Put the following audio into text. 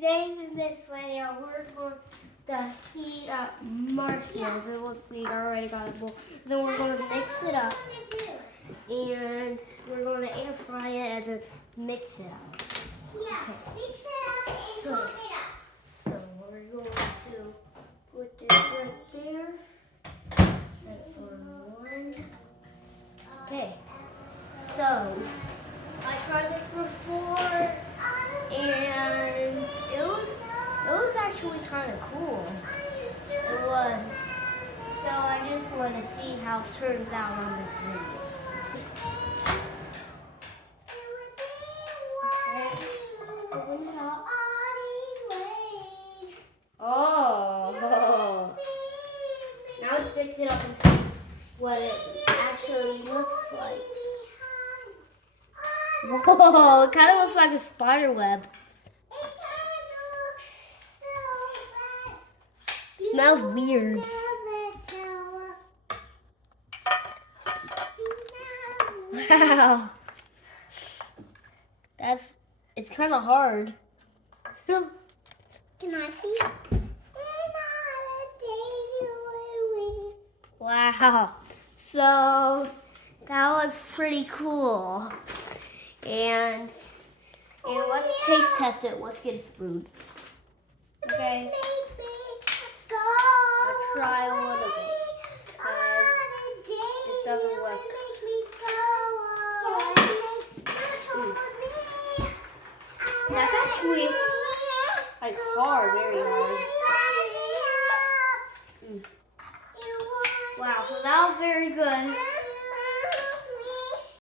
Today in this video, we're going to heat up marshmallows. And look, we already got a bowl. Then we're going to mix it up. And we're going to air fry it and then mix it up. Yeah, okay. Mix it up and cook it up. So we're going to put this right there. That's one. Okay. So I tried this before, and it was actually kind of cool. It was. So I just want to see how it turns out on this video. Okay. Open it up. Oh. Now let's fix it up and see what it actually looks like. Whoa, it kind of looks like a spider web. It smells weird. Wow. It's kind of hard. Can I see? Wow. So that was pretty cool. And let's taste test it. Let's get a spoon. Okay. I'll try a little bit because this doesn't look. That's actually like hard, very hard. Wow, so that was very good.